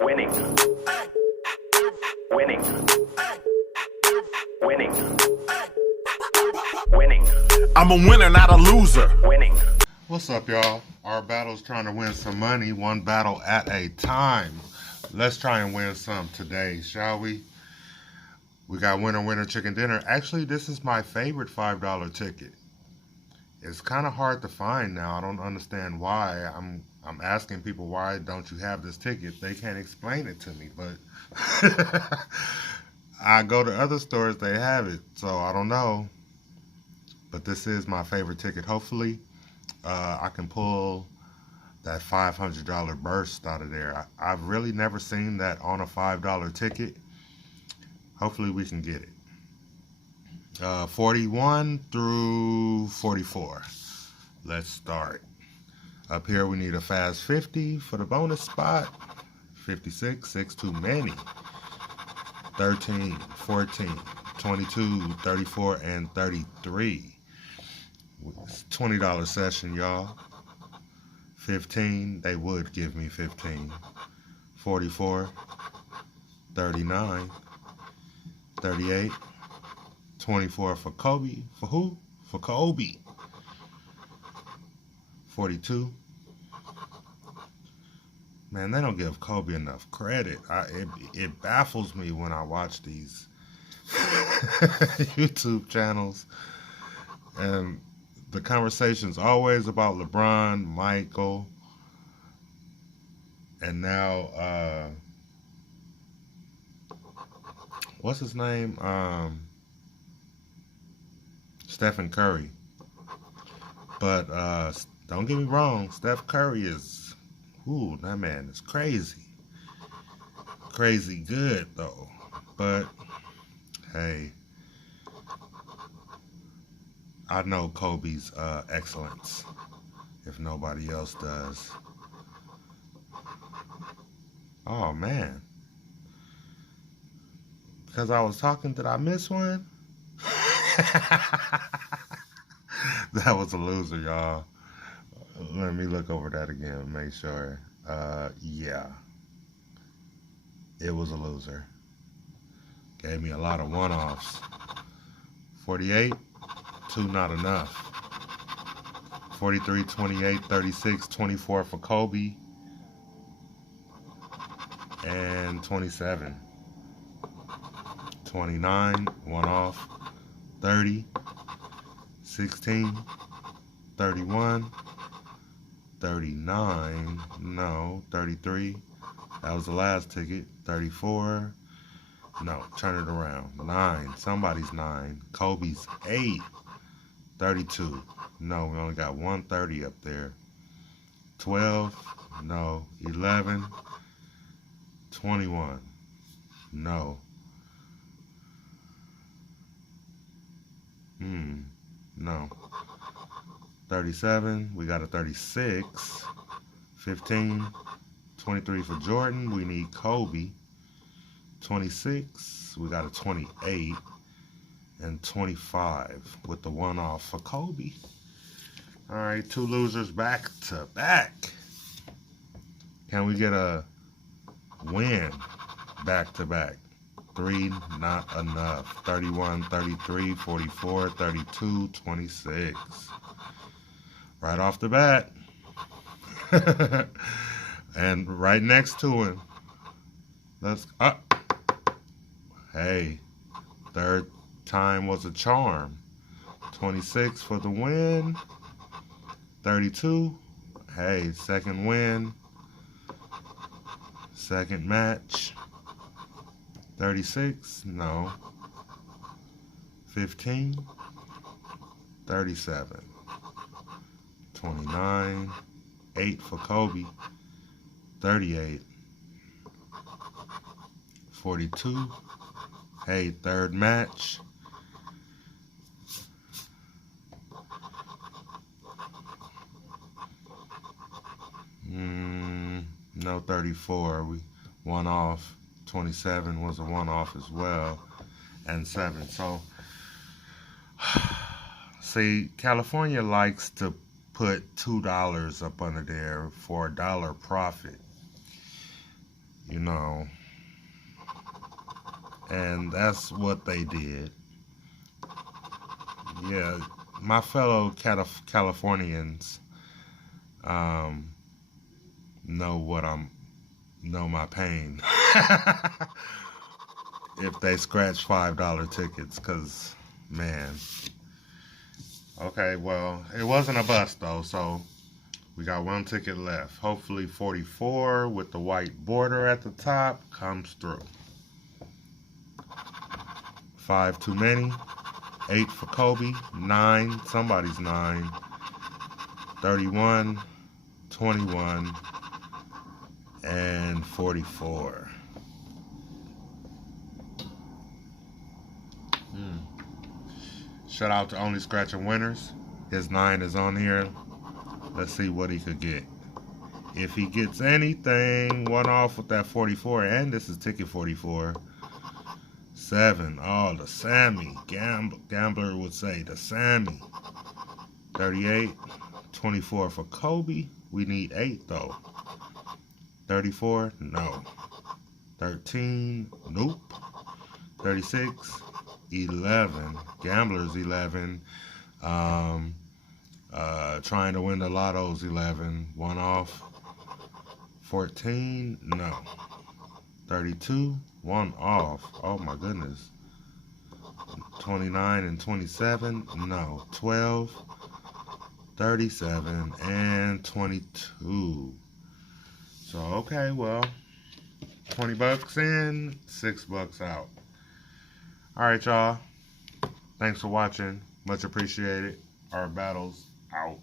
Winning. Winning. Winning. Winning. I'm a winner, not a loser. Winning. What's up, y'all? Our battle's trying to win some money, one battle at a time. Let's try and win some today, shall we? We got winner, winner, chicken dinner. Actually, this is my favorite $5 ticket. It's kind of hard to find now. I don't understand why. I'm asking people, why don't you have this ticket? They can't explain it to me, but I go to other stores, they have it, so I don't know. But this is my favorite ticket. Hopefully, I can pull that $500 burst out of there. I've really never seen that on a $5 ticket. Hopefully we can get it. 41 through 44. Let's start. Up here we need a fast 50 for the bonus spot. 56, 6 too many. 13, 14, 22, 34, and 33. It's $20 session, y'all. 15, they would give me 15. 44, 39, 38, 24 for Kobe. For who? For Kobe. 42. Man, they don't give Kobe enough credit. It baffles me when I watch these YouTube channels. And the conversation's always about LeBron, Michael, and now, what's his name? Stephen Curry. But don't get me wrong, Steph Curry is, ooh, that man is crazy. Crazy good, though. But, hey, I know Kobe's excellence, if nobody else does. Oh, man. Because I was talking, did I miss one? That was a loser, y'all. Let me look over that again and make sure. Yeah. It was a loser. Gave me a lot of one-offs. 48, 2 not enough. 43, 28, 36, 24 for Kobe. And 27. 29, 1 off. 30, 16, 31, 39, no, 33, that was the last ticket. 34, no, turn it around. 9, somebody's 9. Kobe's 8. 32, no, we only got 130 up there. 12, no. 11, 21, no. No. 37, we got a 36. 15, 23 for Jordan, we need Kobe. 26, we got a 28. And 25 with the one off for Kobe. All right, 2 losers back to back. Can we get a win back to back? 3, not enough. 31, 33, 44, 32, 26. Right off the bat. And right next to him. Let's up. Hey, third time was a charm. 26 for the win. 32. Hey, second win. Second match. 36, no. 15, 37, 29, 8 for Kobe, 38, 42, hey, third match, no, 34, we one off. 27 was a one-off as well, and 7. So, see, California likes to put $2 up under there for $1 profit. No. And that's what they did. Yeah, my fellow Californians know know my pain if they scratch $5 tickets, cause man. Okay, well, it wasn't a bust though, so we got one ticket left. Hopefully 44 with the white border at the top comes through. 5 too many. 8 for Kobe. 9. Somebody's 9. 31. 21. And 44. Shout out to Only Scratching Winners. His 9 is on here. Let's see what he could get. If he gets anything, one off with that 44, and this is ticket 44. 7. Oh, the Sammy. Gambler would say the Sammy. 38. 24 for Kobe. We need 8 though. 34. No. 13. Nope. 36. 11. Gambler's 11. Trying to win the lotto's 11. One off. 14. No. 32. One off. Oh my goodness. 29 and 27. No. 12. 37 and 22. So okay, well, 20 bucks in, $6 out. Alright, y'all. Thanks for watching. Much appreciated. Our battles out.